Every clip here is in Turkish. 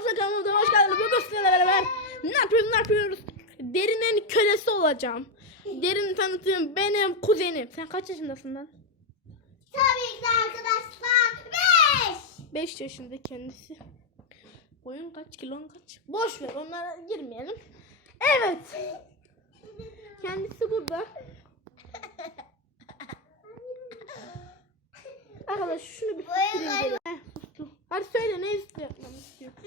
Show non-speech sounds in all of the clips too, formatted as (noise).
Arkadaşlar kanalıma hoş geldiniz. Bugün sizlerle beraber ne yapıyoruz ne yapıyoruz? Derinin kölesi olacağım. Derin tanıtayım benim kuzenim. Sen kaç yaşındasın lan? Tabii ki arkadaşlar 5. 5 yaşında kendisi. Boyun kaç kilon kaç? Boş ver onlara girmeyelim. Evet. Kendisi burada. (laughs) Arkadaş şunu bir Boyun Hadi söyle ne istiyorsun? istiyorsun?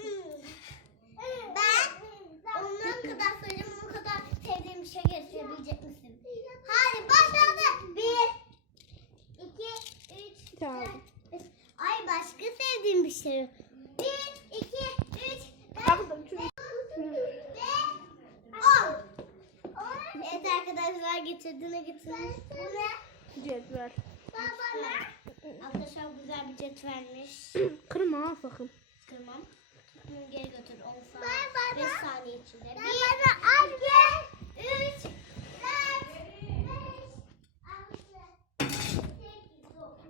Ben onun kadar söyleyeyim onun kadar sevdiğim bir şey getirebilecek misin? Hadi başladı. 1 2 3 Tamam. Ay başka sevdiğim bir şey. 1 2 3 Arkadaşlar şunu 10 Evet arkadaşlar getirdiğine getirmiş. Bu ne? cetvel. Baba ne? Arkadaşlar güzel bir cet vermiş. (clears throat) Kırma ha sakın. Kırmam. Bunu geri götür 10 saniye. 5 saniye içinde. 1, 2, 3, 4, 5, 6, 7, 8,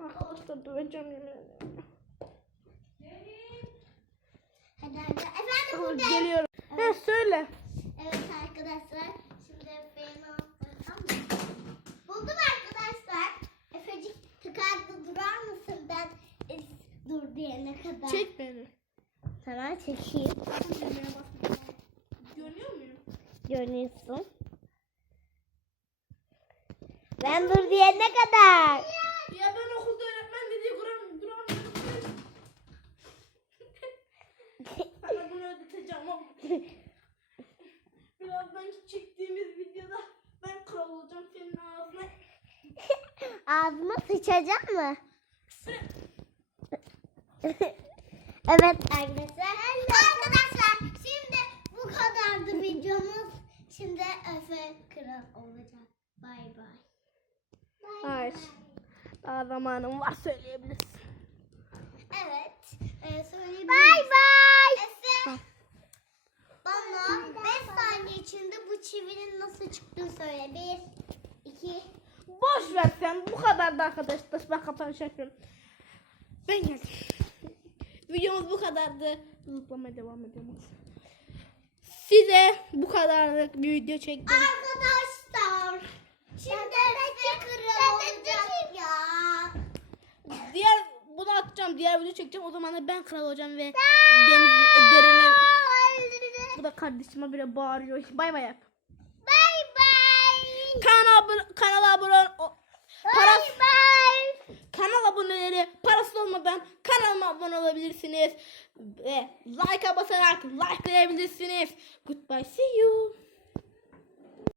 Arkadaşlar döveceğim yemin ederim. Hadi hadi. Efendim Tamam, burada. Geliyorum. He söyle. Evet arkadaşlar. Şimdi Efe'yi Tamam. Buldum arkadaşlar. Efecik tıkardı durar mısın ben es- dur diyene kadar. Çek beni. Tamam çekeyim. Görüyor muyum? Görüyorsun. Ben dur diyene kadar. Ya ben okulda öğretmen dediği kuram duramıyorum. Sana bunu ödeteceğim ama. Birazdan çektiğimiz videoda ben kral olacağım senin ağzına. Ağzıma sıçacak mı? (laughs) evet arkadaşlar. Arkadaşlar şimdi bu kadardı videomuz. Şimdi Efe kral olacak. Bay bay. Hayır. Daha zamanım var söyleyebilirsin. Evet. E, söyleyebilirim. Bay bay. Efe. Bana 5 saniye içinde bu çivinin nasıl çıktığını söyle. 1, 2, Boş ver sen bu kadar da arkadaşlar ben kapanış yapıyorum. Ben geldim. Videomuz bu kadardı. Zıplamaya devam edelim. Size bu kadarlık bir video çektim. Arkadaşlar. Şimdi Efe kral olacak ya. Diğer bunu atacağım. Diğer video çekeceğim. O zaman da ben kral olacağım ve Deniz Derin'in bu da kardeşime bile bağırıyor. Bay bay yap. Bay bay. Kanala abone, kanala abone Bay bay. Olmadan kanalıma abone olabilirsiniz. Ve like'a basarak like verebilirsiniz. Goodbye see you.